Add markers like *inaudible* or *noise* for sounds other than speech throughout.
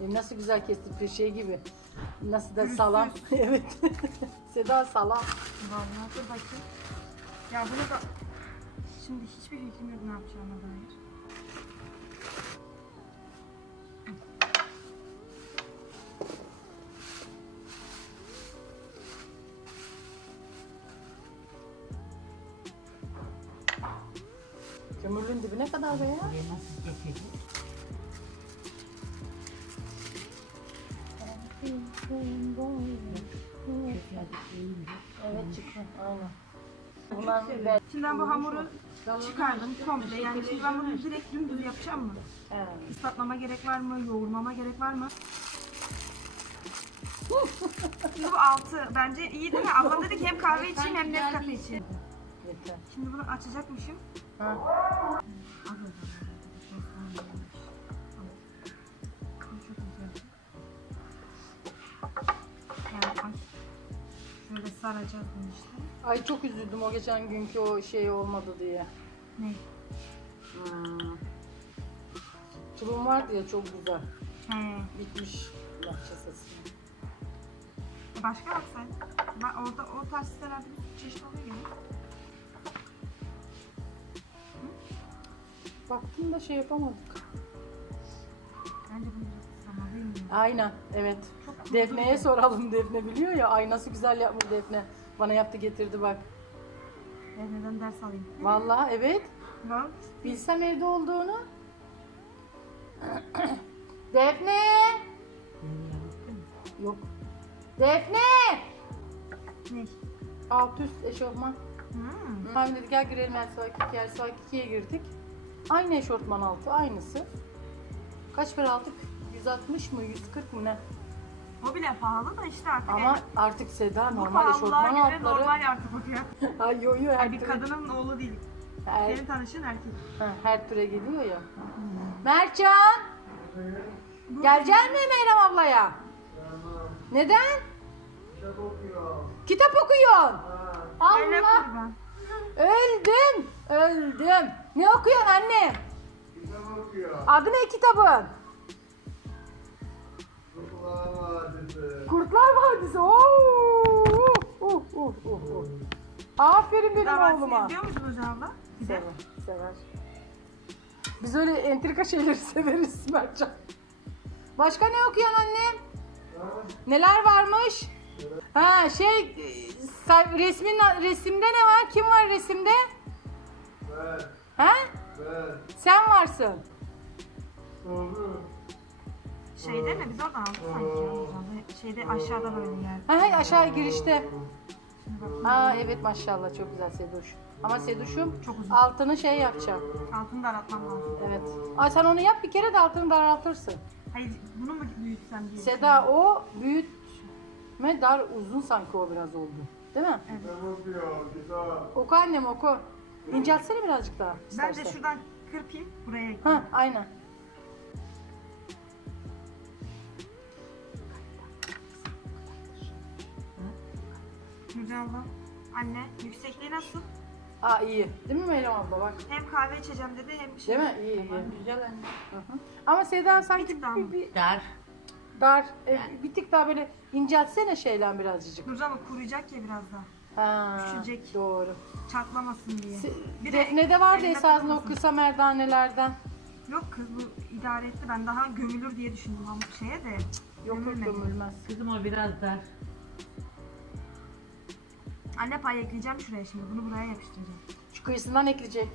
E, Nasıl güzel kesti bir şey gibi. Nasıl da salam. *laughs* evet. Seda salam. Vallahi dur bakayım. Ya bunu da şimdi hiçbir fikrim yok ne yapacağıma dair. Kömürlüğün dibine kadar be ya. Buraya nasıl getirdik? Evet çıktı. Aynen. Bunlar biber. Bu hamuru çıkardım komple. Yani şimdi ben bunu direkt dümdüz yapacağım mı? He. Islatmama gerek var mı? Yoğurmama gerek var mı? Şimdi bu altı bence iyi değil mi? Ablam dedi ki hem kahve için hem Nescafe için. Yeter. Şimdi bunu açacakmışım. Ha. Bunu işte. Ay çok üzüldüm o geçen günkü o şey olmadı diye. Ne? Hmm. Tulum vardı ya çok güzel. He. Bitmiş bahçesesi. Başka baksaydı. Ben orada o tarz sitelerde bir çeşit oluyor ya. Baktım da şey yapamadık. Bence bunu Aynen evet. Çok Defne'ye soralım Defne biliyor ya. Ay nasıl güzel yapmış Defne. Bana yaptı getirdi bak. Defne'den ders alayım. Vallahi evet. Bak. Bilsem evde olduğunu. *clears throat* Defne! Yok. Defne! Ne? Alt üst eşofman. Hmm. Abi dedi gel girelim Elsivak 2, Elsivak 2'ye girdik. Aynı eşofman altı, aynısı. Kaç para aldık? 160 mı, 140 mı ne? O bile pahalı da işte artık. Ama yani artık Seda bu normal eşofman pahalılığa göre altları. normal artık bakıyor. *laughs* Ay yo yo her Yani bir türe, kadının oğlu değil. her, Senin tanışın erkek. ha, her türe geliyor ya. Mertcan! Gelecek mi Meyrem ablaya? Neden? Kitap okuyorsun. Öyle Allah! kurban. Öldüm! Öldüm! Ne okuyorsun anne? Kitap okuyor. Adı ne kitabın? Kurtlar Vadisi. Kurtlar Vadisi. Oo! Uh, uh, uh, uh. Aferin benim Davasını oğluma. izliyor musunuz abla? Sever, sever. Biz öyle entrika şeyleri *laughs* severiz Mertcan. Başka ne okuyorsun annem? Neler varmış? Ha şey e, resmin resimde ne var? Kim var resimde? Ben, Ha? ben. Sen varsın. Doğru. Şeyde mi? Biz oradan aldık sanki. ya. Şeyde aşağıda böyle yer. Ha, hay aşağı girişte. Şimdi bak. Aa evet maşallah çok güzel Seduş. Ama Seduş'um Çok uzun. altını şey yapacağım. Altını daraltmam lazım. Evet. Ay sen onu yap bir kere de altını daraltırsın. Hayır bunu mu büyütsem diye. Seda o büyütme dar uzun sanki o biraz oldu. Değil mi? Kitap. Oku annem oku. İnceltsene birazcık daha Ben istersen. de şuradan kırpayım. Buraya Ha aynen. Güzel abla. Anne yüksekliği nasıl? Aa iyi. Değil mi Meryem abla bak. Hem kahve içeceğim dedi hem şey. Değil mi? İyi iyi. Güzel anne. Hı hı. Ama Seda sanki tık daha bir, mı? bir Dar. dar, e, bir tık daha böyle inceltsene şeyden birazcık. Nurcan ama kuruyacak ya biraz daha. Ha, Küçücek. Doğru. Çatlamasın diye. Se- Bir de Defne'de vardı eline esasında o takılmasın. kısa merdanelerden. Yok kız bu idare etti. Ben daha gömülür diye düşündüm ama şeye de. Yok yok Gömülmedi. gömülmez. Kızım o biraz dar. Anne pay ekleyeceğim şuraya şimdi. Bunu buraya yapıştıracağım. Şu kıyısından ekleyecek.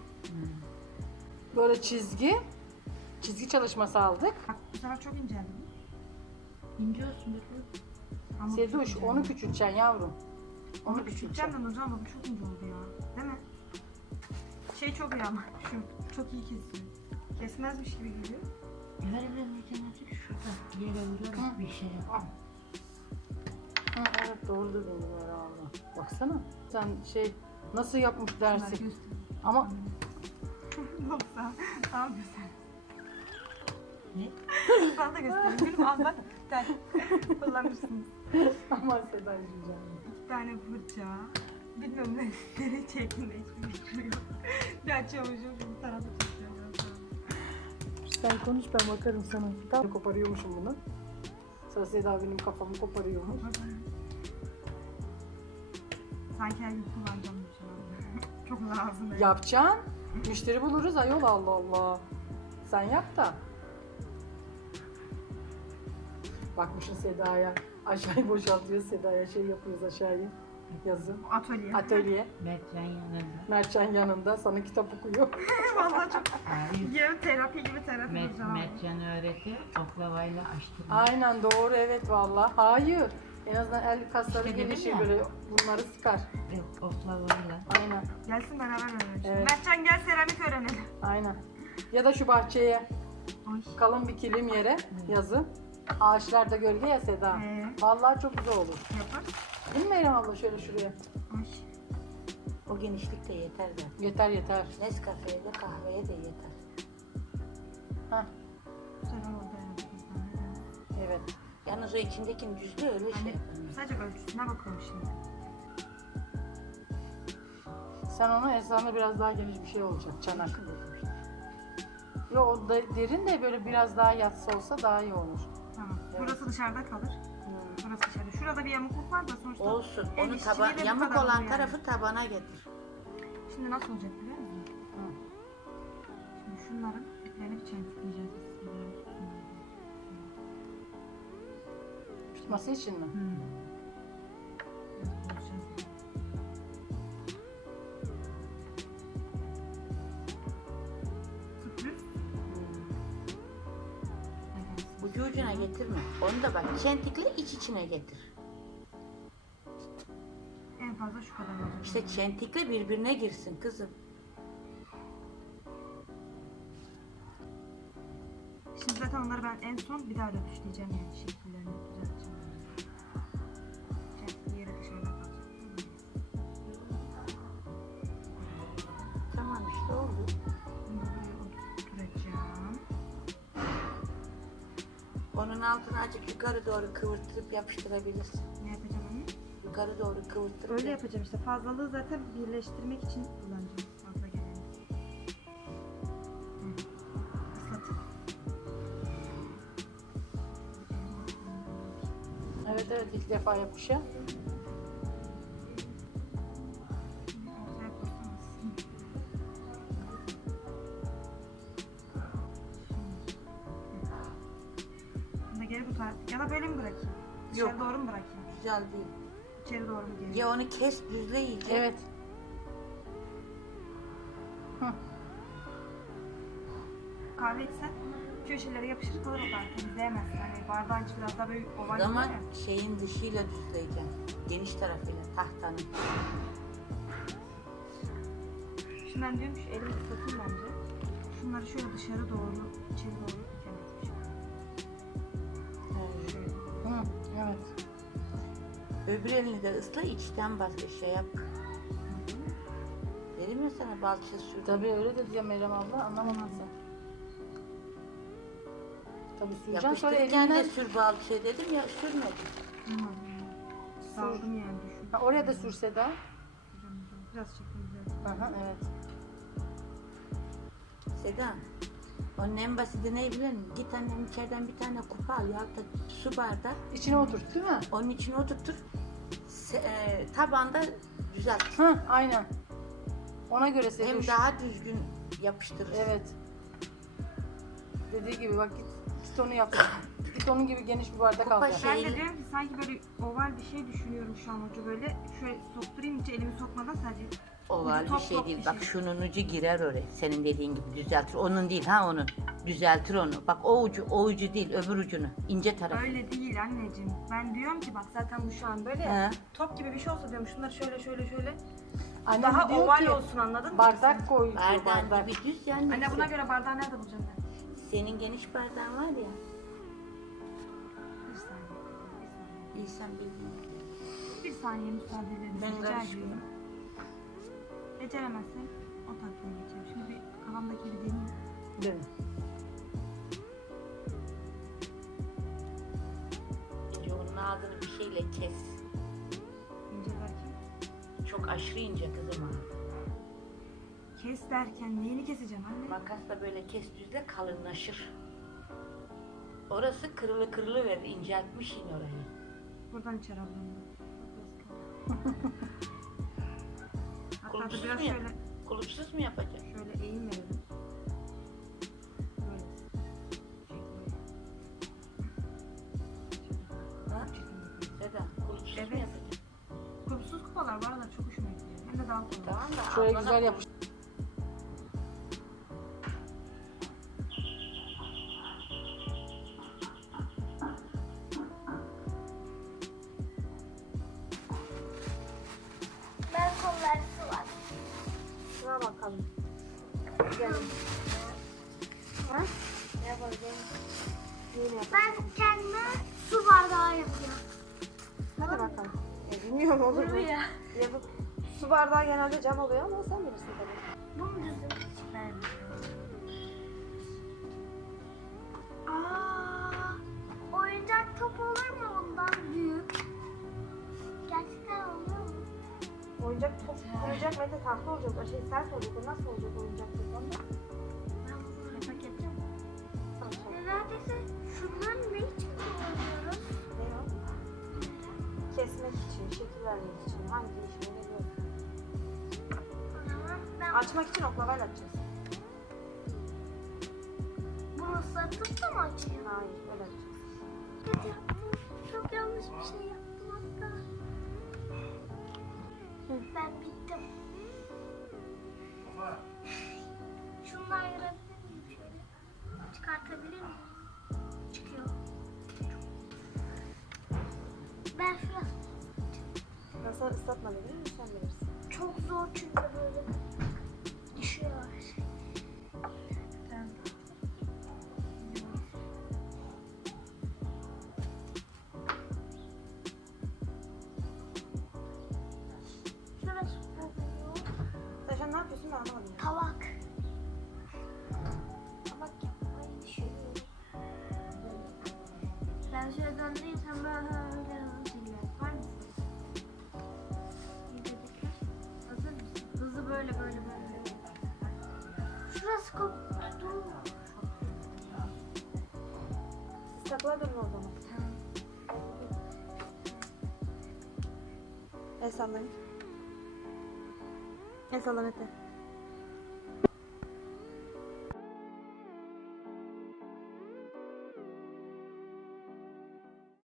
Böyle çizgi. Çizgi çalışması aldık. Bak bu sefer çok inceldi. İnce olsun. Ama Seduş çok onu küçülteceksin yavrum. Onu Onu küçülteceğim küçülteceksin. de Nurcan bu çok ince oldu ya. Değil mi? Şey çok iyi ama *laughs* şu çok iyi kesiyor. Kesmezmiş gibi geliyor. Ver ver Nurcan azıcık şurada. Yere vurarak bir şey yap. Hı, evet doğrudur benim herhalde. Baksana sen şey nasıl yapmış Şunları dersi. göstereyim. Ama Yoksa tamam göster. Ne? *laughs* Sana da göstereyim. Benim al bak. Gel. *laughs* Kullanırsınız. ama Seda üzüleceğim. Bir tane fırça. *laughs* Bilmiyorum ne deri şeklinde hiçbir fikrim yok. Bir açıyormuşum şu tarafa çekiyorum. Sen konuş ben bakarım sana. Tamam. Koparıyormuşum bunu. Sonra Seda benim kafamı koparıyormuş. Sanki her gün kullanacağım bir şey. *laughs* Çok lazım. evet. Yapacaksın. Müşteri buluruz ayol Allah Allah. Sen yap da. Bakmışsın Seda'ya. Aşağıyı boşaltıyor Seda'ya şey yapıyoruz aşağıyı. Yazın. Atölye. Atölye. Mertcan yanında. Mertcan yanında sana kitap okuyor. *laughs* Vallahi çok yarım terapi gibi terapi Mert, diyeceğim. Mertcan öğreti oklavayla açtı. Aynen doğru evet valla. Hayır. En azından el kasları İşte dedim gelişir ya. böyle bunları sıkar. Yok, Oklavayla. Aynen. Gelsin beraber öğrenelim. Evet. Mertcan gel seramik öğrenelim. Aynen. Ya da şu bahçeye Ay. kalın bir kilim yere yazın. Ağaçlarda gölge ya Seda. Ee? Vallahi çok güzel olur. Yapar. Değil mi Meryem abla şöyle şuraya? Ay. O genişlikte yeter zaten. Yeter yeter. Nescafe'ye de kahveye de yeter. Hah Güzel oldu yani. evet. Yalnız o içindekini düzle öyle şey Anne sadece ölçüsüne bakıyorum şimdi. Sen onu esnafında biraz daha geniş bir şey olacak çanak. Yo o da derin de böyle biraz daha yatsı olsa daha iyi olur. Tamam. Evet. Burası dışarıda kalır. Hmm. Burası dışarıda. Şurada bir yamukluk var da sonuçta. Olsun. El Onu işçiliği taba de bu yamuk kadar olan yani. tarafı tabana getir. Şimdi nasıl olacak biliyor musun? Hı. Şimdi şunların iplerini bir çentikleyeceğiz. Tutması için mi? Biraz bozacağız. Onu da bak çentikle iç içine getir. En fazla şu kadar olacak. İşte çentikle birbirine girsin kızım. Şimdi zaten onları ben en son bir daha rötuşlayacağım yani şekillerini düzelteceğim. Onun altına azıcık yukarı doğru kıvırtırıp yapıştırabilirsin. Ne yapacağım anne? Yukarı doğru kıvırtırıp Öyle yap- yapacağım işte fazlalığı zaten birleştirmek için kullanacağım fazla. Evet evet ilk defa yapışa. Ya da böyle mi bırakayım? Dışarı Yok. doğru mu bırakayım? Güzel değil. İçeri doğru mu geri? Ya onu kes düzle iyice. Evet. Hı. Kahve içsen köşelere yapışır kalır o kadar temizleyemezsin. Hani bardağın içi biraz daha böyle oval Ama oluyor ya. şeyin dışıyla düzleyeceksin. Geniş tarafıyla tahtanın. Şimdi ben diyorum şu elimi ıslatayım bence. Şunları şöyle dışarı doğru, içeri doğru Hı. Evet. Öbür elini de ısla içten bas şey yap. Dedim ya sana balça sür. Tabii öyle dedi ya Meryem abla anlamadın sen. Tabii süreceksin sonra Yapıştırırken de elinden... sür balçayı dedim ya sürmedim. Saldım yani düşün. Ha, oraya da sürse de. Biraz çekeyim. Aha, evet. Sedan. Onun en basiti ne biliyor musun? Git annem içeriden bir tane kupa al ya da su bardağı. İçine oturt değil mi? Onun içine oturtur. Se- e, tabanda düzelt. Hı, aynen. Ona göre Hem seviyor. daha düzgün yapıştırır. Evet. Dediği gibi bak git, git onu yap. git onun gibi geniş bir bardak al. Kupa şey- Ben de diyorum ki sanki böyle oval bir şey düşünüyorum şu an ucu böyle. Şöyle sokturayım hiç elimi sokmadan sadece. Oval Ucu bir şey değil. Bak şunun ucu girer oraya. Senin dediğin gibi düzeltir. Onun değil ha onun. Düzeltir onu. Bak o ucu o ucu değil öbür ucunu. ince tarafı. Öyle değil anneciğim. Ben diyorum ki bak zaten bu şu an böyle ya. He. Top gibi bir şey olsa diyorum şunları şöyle şöyle şöyle. Annem Daha diyor oval ki, olsun anladın mı? Bardak koy diyor Bardağın bardak. gibi düz yani. Anne buna göre bardağı nerede bulacağım ben? Senin geniş bardağın var ya. Bir saniye. Bir saniye. İyi sen bilmiyorum. Bir saniye müsaadelerinizi Ben rica karışmıyorum. ediyorum. Beceremezsem o taktiğe geçelim. Şimdi bir kafamdaki bir deneyim. İnce onun ağzını bir şeyle kes. İnce derken. Çok aşırı ince kızım ha. Kes derken neyini keseceğim anne? Makasla böyle kes düzle kalınlaşır. Orası kırılı kırılı verir. inceltmiş yine orayı. Buradan içeri ablamı. *laughs* Kulüpsüz biraz mü, yap- şöyle, kulüpsüz mü yapacak? şöyle eğim verelim. Böyle. Ha? Seda, kulüpsüz mü Evet. yapacak? Kurbsuz kupalar bu arada çok hoşuma gidiyor. Hem de daha kolay. Tamam da Şöyle ablana güzel yapış. Ne yapacağım? Ben kendime su bardağı yapıyorum. Hadi bakalım. E, bilmiyorum olur mu? ya. Yapıp, su bardağı genelde cam oluyor ama sen bilirsin tabii. Bunu düzgün hiç Oyuncak top olacak Mete tahta olacak. Şey sert olacak. Nasıl olacak top onda? Ben bunu yapak yapacağım. Neredeyse şunların ne için kullanıyoruz? Ne o? Kesmek için, şekil vermek için. Hangi işine ne zaman ben Açmak için oklavayla açacağız. bunu ıslatıp da mı açayım? Hayır, Opa! Böyle böyle böyle. Şurası koptu. Siz takıla durun o zaman. El sallayın. El salla Mete.